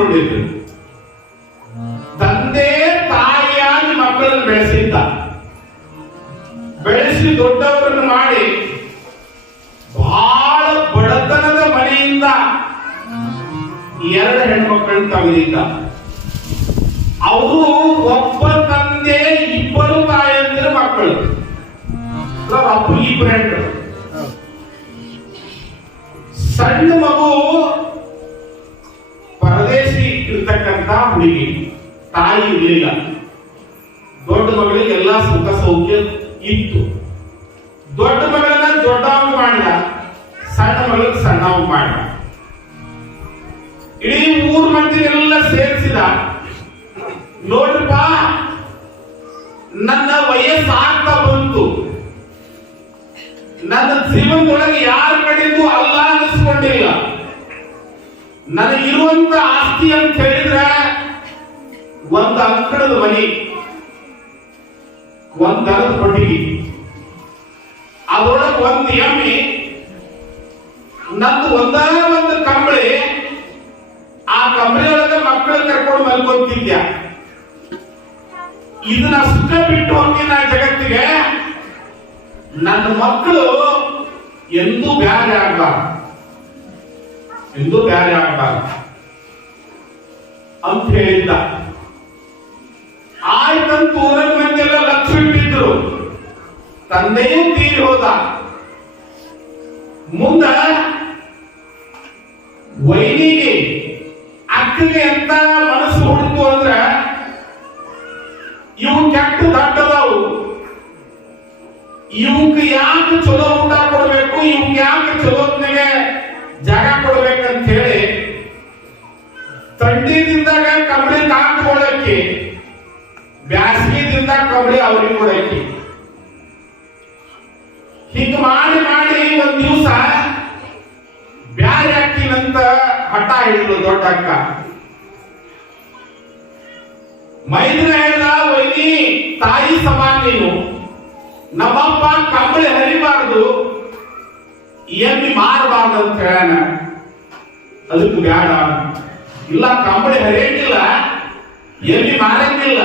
ತೀರಿಕೊಂಡಿದ್ರು ತಂದೆ ತಾಯಿಯಾಗಿ ಮಕ್ಕಳನ್ನು ಬೆಳೆಸಿದ್ದ. ಬೆಳೆಸಿ ದೊಡ್ಡವರನ್ನು ಮಾಡಿ ಬಹಳ ಬಡತನದ ಮನೆಯಿಂದ ಎರಡು ಹೆಣ್ಮಕ್ಕಳನ್ನು ತಗದಿದ್ದ. ಅವರು ಒಬ್ಬ ತಂದೆ, ಇಬ್ಬರು ತಾಯಂದಿರ ಮಕ್ಕಳು. ಅಪ್ಪ ಇಬ್ಬರು ಹೆಣ್ಣು ಸಣ್ಣ ಮಗು ಹುಡುಗಿ ತಾಯಿ ಇರಲಿಲ್ಲ ದೊಡ್ಡ ಮಗಳಿಗೆ ಎಲ್ಲ ಸುಖ ಸೌಖ್ಯ ಇತ್ತು. ದೊಡ್ಡ ಮಗಳನ್ನ ದೊಡ್ಡವ ಮಾಡಿದ, ಸಣ್ಣ ಮಗಳಿಗೆ ಸಣ್ಣವ ಮಾಡಿದ. ಇಡೀ ಊರ್ ಮಂದಿನೆಲ್ಲ ಸೇರಿಸಿದ ನೋಡ್ರಪ್ಪ ನನ್ನ ವಯಸ್ಸಾಗ್ತಾ ಬಂತು. ನನ್ನ ಜೀವನದೊಳಗೆ ಯಾರು ಕಡೆಗೂ ಅಲ್ಲ ಅನ್ನಿಸ್ಕೊಂಡಿಲ್ಲ ನನಗಿರುವಂತ ಆಸ್ತಿ ಅಂತ ಹೇಳಿದ್ರೆ ಒಂದು ಅಂಕಣದ ಮನೆ, ಒಂದ್ ದನದ ಕೊಟ್ಟಿಗೆ ಅದರೊಳಗೆ ಒಂದ್ ಎಮ್ಮೆ, ನಂದು ಒಂದ ಒಂದು ಕಂಬಳಿ. ಆ ಕಂಬಳಿಯೊಳಗ ಮಕ್ಕಳು ಕರ್ಕೊಂಡು ಮಲ್ಕೊಂತಿದ್ಯ? ಇದನ್ನ ಅಷ್ಟ ಬಿಟ್ಟು ಹೋಗಿ ನಾ ಜಗತ್ತಿಗೆ. ನನ್ನ ಮಕ್ಕಳು ಎಂದೂ ಬ್ಯಾರೆ ಆಗಬಾರ್ದು. ಎಂದೂ ಬ್ಯಾರೆ ಆಗಬಾರ್ದು. ಅಂತ ಹೇಳಿದ್ದ. ಆಯ್ತಂತ ಊರಿನ ಮಂದಿಯೆಲ್ಲ ಲಕ್ಷ ಇಟ್ಟಿದ್ರು ತಂದೆಯೂ ತೀರಿ ಹೋದ. ಮುಂದ ವೈನಿಗೆ ಅಕ್ಕಗೆ ಎಂತ ಮನಸ್ಸು ಹುಡುಕು ಅಂದ್ರ ಇವು ಕೆಟ್ಟ ದಟ್ಟದವು ಇವಕ್ಕೆ ಯಾಕೆ ಚಲೋ ಊಟ ಕೊಡಬೇಕು? ಇವಕ್ಕೆ ಯಾಕೆ ಚಲೋತ್ನಿಗೆ ಜಾಗ ಕೊಡ್ಬೇಕಂತ ಹೇಳಿ ತಾಕು ಕೊಡಕ್ಕೆ ಬ್ಯಾಸಗಿದಿಂದ ಕಂಬಳಿ ಅವ್ರಿಗೆ ಕೊಡಕ್ಕೆ ಹಿಂಗ ಮಾಡಿ ಮಾಡಿ ಒಂದ್ ದಿವಸ ಬ್ಯಾರೆ ಹಾಕಿನಂತ ಹಠ ಹಿಡಿದ್ರು ದೊಡ್ಡ ಅಕ್ಕ. ಮೈದ್ರ ಹೇಳ್ದ ಒಯ್ನಿ ತಾಯಿ ಸಮಾನ ನೀನು. ನಮ್ಮಪ್ಪ ಕಂಬಳಿ ಹರಿಬಾರದು. ಎಮ್ಮಿ ಮಾರಬಾರ್ದು ಅಂತ ಹೇಳ ಅದಕ್ಕೆ ಬೇಡ ಇಲ್ಲ ಕಂಬಳಿ ಹರಿಯಂಗಿಲ್ಲ, ಎಮ್ಮಿ ಮಾರಂಗಿಲ್ಲ.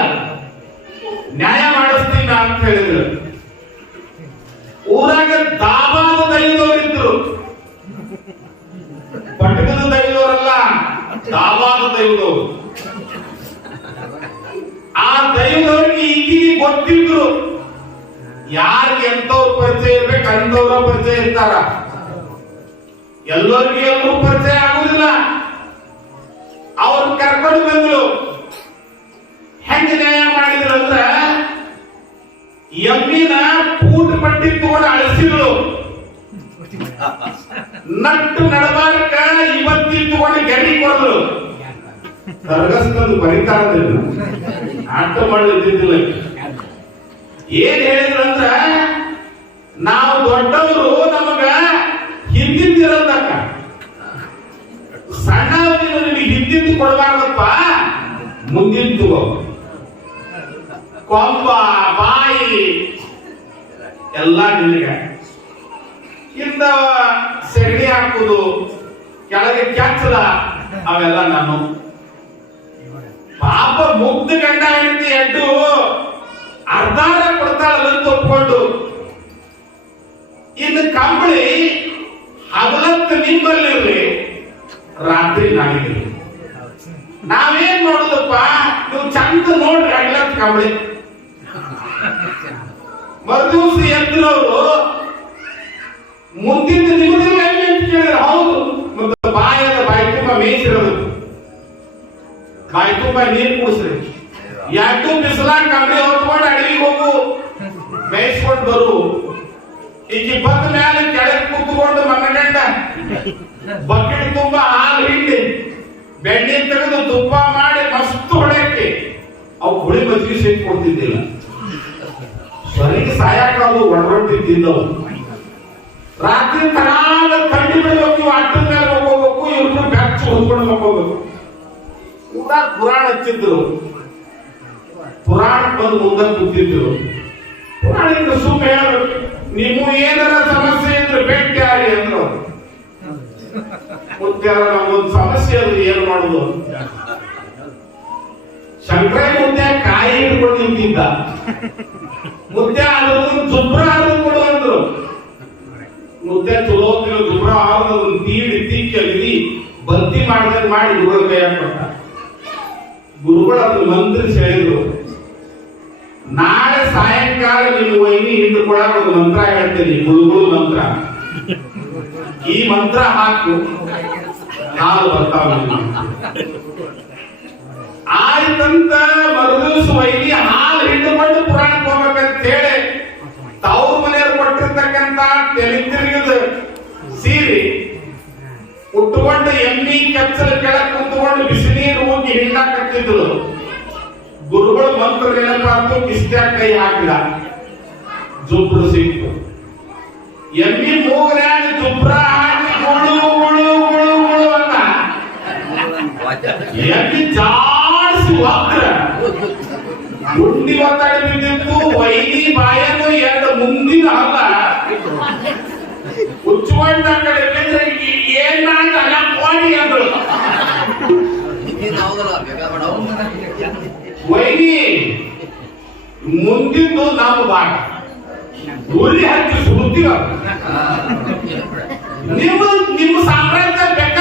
ನ್ಯಾಯ ಮಾಡಿಸ್ತೀನಿ ಅಂತ ಹೇಳಿದ್ರು. ಊರಾಗ ದಾಬಾದ ದೈವದವರಿದ್ರು ಪಟ್ಟಣದ ದೈವದವರಲ್ಲ ದಾಬಾದ ದೈವದವರು ಆ ದೈವದವರಿಗೆ ಇಲ್ಲಿ ಗೊತ್ತಿದ್ರು. ಯಾರಿಗೆ ಎಂತವ್ರ ಪರಿಚಯ ಇರ್ಬೇಕು ಅಂದವರ ಪರಿಚಯ ಇರ್ತಾರ. ಎಲ್ಲರಿಗೂ ಎಲ್ಲರೂ ನಟ್ಟು ನಡಬಾರಕ ಇವತ್ತಿಟ್ಟುಕೊಂಡು ಗಡಿ ಕೊಡಲು ಬರಿತಾ ಇರಲಿಲ್ಲ ನಾಟ ಮಾಡಲಿದ್ದಿಲ್ಲ ಏನ್ ಹೇಳಿದ್ರು ಅಂದ್ರ ನಾವು ದೊಡ್ಡವರು, ನಮಗ ಹಿಂದಿಂದಿರಲ್ಲಕ್ಕ ಸಣ್ಣ ನಿನಗೆ ಹಿಂದಿಂದು ಕೊಡಬಾರ್ದಪ್ಪ. ಮುಂದಿದ್ದು ಕೊಂಬ, ಬಾಯಿ, ಎಲ್ಲ ನಿನಗೆ. ಹಿಂದ ಸೆಗಣಿ ಹಾಕುದು ಕೆಳಗೆ ಕೆಚ್ಚದ ಅವೆಲ್ಲ ನಾನು. ಪಾಪ ಮುಗ್ಧ ಗಂಡ ಹೆಂಡತಿ ಎಡ್ಡು ಅರ್ಧಾರ ಕೊಡ್ತಾಳ ಒಪ್ಕೊಂಡು, ಇನ್ನು ಕಂಬಳಿ ಹಗಲತ್ತು ನಿಂಬಲ್ಲಿ ರಾತ್ರಿ ನನಗಿರ್ಲಿ ನಾವೇನ್ ಮಾಡೋದಪ್ಪ? ನೀವು ಚಂದ ನೋಡ್ರಿ ಹಗಲತ್ತು ಕಂಬಳಿ. ಮರುದಿವಸ ಎದ್ರವರು ಮುಂದಿನ ಎಲ್ಲಿ ಅಂತ ಕೇಳಿದ್ರೆ, ಹೌದು. ಮತ್ತೆ ಬಾಯದ ಬಾಯಿ ತುಂಬ ಮೇಯಿಸಿರೋದು ಬಾಯಿ ತುಂಬ ನೀರು ಕುಡಿಸ್ರಿ. ಎರಡು ಬಿಸಿಲಾಗ ಕಂಬಳಿ ಹೊತ್ಕೊಂಡು ಅಡವಿಗೆ ಹೋಗು. ಮೇಯಿಸ್ಕೊಂಡು ಬರು. ಈಗ ಬಂದ ಮೇಲೆ ಕೆಳಗೆ ಕೂತ್ಕೊಂಡು ಮನಗಂಡ. ಬಕೆಟ್ ತುಂಬಾ ಹಾಲು ಹಿಂಡಿ. ಬೆಣ್ಣೆ ತೆಗೆದು ತುಪ್ಪ ಮಾಡಿ ಮಸ್ತ್ ಹೊಡೆಯಕ್ಕೆ. ಅವು ಹುಳಿ ಮಜ್ಜಿಗೆ ಸೇರಿ ಕೊಡ್ತಿದ್ದಿಲ್ಲ ಸ್ವರಿಗೆ ಸಾಯಕ ಅದು ಒಡರೊಟ್ಟಿದ್ದವು ರಾತ್ರಿ ತರಾದ ತಂಡಿ ಬಿಡಬೇಕು ಅಟ್ಟದ ಮೇಲೆ ಹೋಗ್ಕೋಬೇಕು ಇವ್ರನ್ನ ಬೆಚ್ಚು ಹೊಂದ್ಕೊಂಡು ಮಕ್ಕೋಬೇಕು ಕೂಡ ಪುರಾಣ ಹಚ್ಚಿದ್ರು. ಪುರಾಣ ಬಂದು ಮುಂದೆ ಕೂತಿದ್ರು. ಪುರಾಣಿಂದ ಸುಮ್ಮನೆ ಹೇಳ್ಬೇಕು ನಿಮ್ಮ ಏನಾರ ಸಮಸ್ಯೆ ಇದ್ರೆ ಭೇಟಿ ಆಗಿ ಅಂದ್ರು. ಮುತ್ಯಾರ ನಮ್ಗೊಂದು ಸಮಸ್ಯೆ ಅದು ಏನ್ ಮಾಡುದು? ಶಂಕರ ಮುದ್ದೆ ಕಾಯಿ ಹಿಡ್ಕೊಂಡು ನಿಂತಿದ್ದ. ಮುದ್ದೆ ಆದ್ರು ಜುಬ್ರ ಅದನ್ನ ತೀಡಿ ತಿಕ್ಕಿ ಅಗದಿ ಬಂತಿ ಮಾಡಿ ಗುರುಗಳ ಕೈಯಾಗ ಕೊಟ್ಟ ಗುರುಗಳು ಅದನ್ನು ಮಂತ್ರಿಸಿ ಹೇಳಿದ್ರು. ನಾಳೆ ಸಾಯಂಕಾಲ ನಿಮ್ಮ ವೈನಿ ಹಿಂಡ್ಕೊಳಕ್ ಒಂದು ಮಂತ್ರ ಹೇಳ್ತೀನಿ. ಗುರುಗಳು ಮಂತ್ರ. ಈ ಮಂತ್ರ ಹಾಕು. ಹಾಲು ಬರ್ತಾವ ಆಯ್ತಂತ ಮರುದಿವಸ ವೈನಿ ಹಾಲು ಹಿಂಡುಕೊಂಡು ಪುರಾಣಕ್ಕೆ ಹೋಗ್ಬೇಕಂತ ಹೇಳಿ ತವ್ರ ಮನೆಯವ್ರು ಕೊಟ್ಟಿರ್ತಕ್ಕಂತ ತಲೆ ಎಮ್ಮಿ ಕೆಚ್ಚಲ ಕೆಳಕ್ ಕುಂತ್ಕೊಂಡು ಬಿಸಿನೀರು ಹೋಗಿ ಹಿಂಡಾಕತ್ತಿದ್ರು ಗುರುಗಳು ಮಂತ್ರ ನೆನಪಾತು ಕಿಸ್ತ್ಯಾಗ ಕೈ ಹಾಕಿದ ಜುಬ್ರು ಸಿಕ್ತು. ಎಮ್ಮಿ ಮೂಗ್ರ್ಯಾಗ ಜುಬ್ರ ಹಾಕಿ ಗುಳು ಗುಳು ಗುಳು ಗುಳು ಅಂತ ಎಮ್ಮಿ ಜಾಸ್ತಿ ವಕ್ರ ಗುಂಡಿ ಒತ್ತಡ ಬಿದ್ದಿತ್ತು ವೈದಿ ಬಾಯನ್ನು ಎರಡು ಮುಂದಿನ ಅಲ್ಲ ಉಚ್ಚುಕೊಂಡ ಕಡೆ ಬಿದ್ರೆ ಏನಾಗ ಅಲ್ಲ ಕೋಡಿ ಅಂದ್ರು ವೈನಿ ಮುಂದಿಂದು ನಮ್ಮ ಭಾಗ ಉರಿ ಹಚ್ಚಿ ಸುದ್ದಿವ ನಿಮ್ಮ ನಿಮ್ಮ ಸಾಮ್ರಾಜ್ಯ ಬೇಕಾದ್ರೆ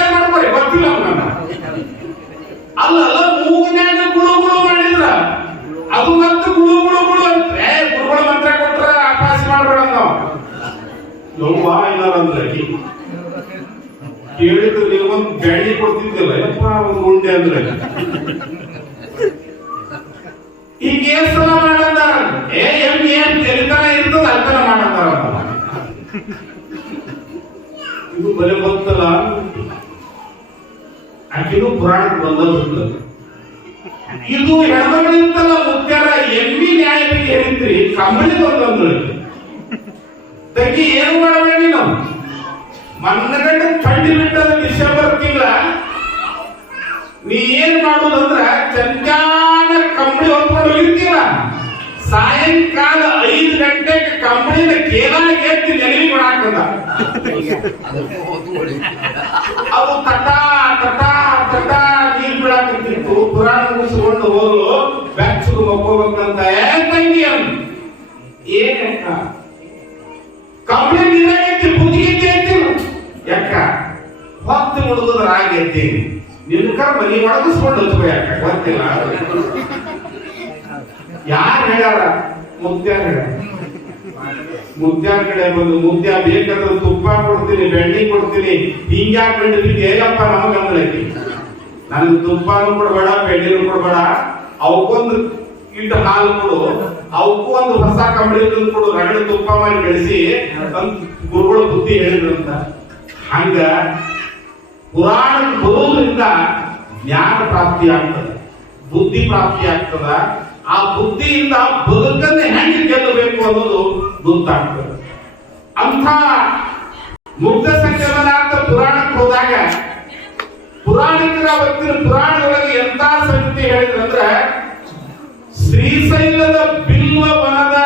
ಬ್ಯಾಡಿ ಏನಪ್ಪ ಒಂದು ಉಂಡೆ ಅಂದ್ರೆ. ಈಗ ಏನ್ ಸಲ ಮಾಡಂದಾರ ಏ, ಎಂ ಏನ್ ತೆಲಿತನ ಇರ್ತದ ಅಲ್ತನ ಮಾಡಂದಾರ ಇದು ಬಲೆ ಗೊತ್ತಲ್ಲ. ಆಕಿನೂ ಪುರಾಣಕ್ಕೆ ಬಂದದ್ದು ಇದು ಹೆಣ್ಮಗಳಿಂತಲ್ಲ ಮುಖ್ಯರ ಎಮ್ಮಿ ನ್ಯಾಯವಾಗಿ ಹೇಳಿದ್ರಿ. ಕಂಬಳಿ ಬಂದಂದ್ರು ತಗ್ಗಿ ಏನು ಮಾಡಬೇಡಿ ನಾವು? ಮನ್ನಗಂಡ ಥಂಡಿ ಬಿಟ್ಟದ ಡಿಸೆಂಬರ್ ತಿಂಗಳ ನೀ ಏನ್ ಮಾಡುದಂದ್ರ ಚಂಚಾನ ಕಂಬಳಿ ಹೊತ್ಕೊಂಡು ಸಾಯಂಕಾಲ ಐದು ಗಂಟೆಗೆ ಕಂಬಳಿನ ಕೇಲಾಗ ಎತ್ತಿ ನೆನವಿ ಮಾಡಾಕಂದ ಅದು ತಟಾ ತಟಾ ತಟಾ ನೀರ್ ಬಿಡಾಕತ್ತಿತ್ತು ಪುರಾಣ ಮುಗಿಸ್ಕೊಂಡು ಹೋದ್ರು ಬೆಚ್ಚಗೆ ಮಕ್ಕೋಬೇಕಂತ ತಂಗಿ ಅನ್ ಏನಕ್ಕ ಕಂಬಳಿ ನಿನ್ನ ಕರ್ಮ ಮನಿ ಒಳಗಿಸ್ಕೊಂಡು ಹೋಗ್ತೀವಿ ಯಾಕ ಗೊತ್ತಿಲ್ಲ. ಯಾರು ಹೇಳ್ಯಾರ? ಮುದ್ದ್ಯಾರ ಹೇಳ್ಯಾರ. ಕಡೆ ಬಂದು ಮುದ್ದ್ಯ ಬೇಕಾದ್ರೆ ತುಪ್ಪ ಕೊಡ್ತೀನಿ, ಬೆಣ್ಣೆ ಕೊಡ್ತೀನಿ ಹಿಂಗ್ಯಾಕ್ ಬೆಣ್ಣೆ ಹೇಗಪ್ಪ ನಮಗಂದ್ರೆ ನನಗೆ ತುಪ್ಪನೂ ಕೊಡ್ಬೇಡ, ಬೆಣ್ಣೆನೂ ಕೊಡ್ಬೇಡ. ಅವಕ್ಕೊಂದು ಇಟ್ಟು ಹಾಲು ಕೊಡು. ಅವಕ್ಕೂ ಒಂದು ಹೊಸ ಕಂಬಳಿ ಕೊಡು. ರಗಡ ತುಪ್ಪ ಮಾಡಿ ಬೆಳೆಸಿ ಗುರುಗಳು ಬುದ್ಧಿ ಹೇಳಿದ್ರಂತ ಹಂಗ ಪುರಾಣ ಬರೋದ್ರಿಂದ ಜ್ಞಾನ ಪ್ರಾಪ್ತಿ ಆಗ್ತದೆ, ಬುದ್ಧಿ ಪ್ರಾಪ್ತಿ ಆಗ್ತದ. ಆ ಬುದ್ಧಿಯಿಂದ ಬದುಕನ್ನ ಹೆಂಗೆ ಗೆಲ್ಲಬೇಕು ಅನ್ನೋದು ಗೊತ್ತಾಗ್ತದೆ. ಅಂಥ ಮುಗ್ಧ ಸಂಗಮನ ಅಂತ ಪುರಾಣಕ್ಕೆ ಹೋದಾಗ, ಪುರಾಣಿಕರ ಅವತ್ತಿನ ಪುರಾಣದೊಳಗೆ ಎಂತ ಸಂಗತಿ ಹೇಳಿದ್ರಂದ್ರೆ, ಶ್ರೀಶೈಲದ ಬಿಲ್ವ ವನದ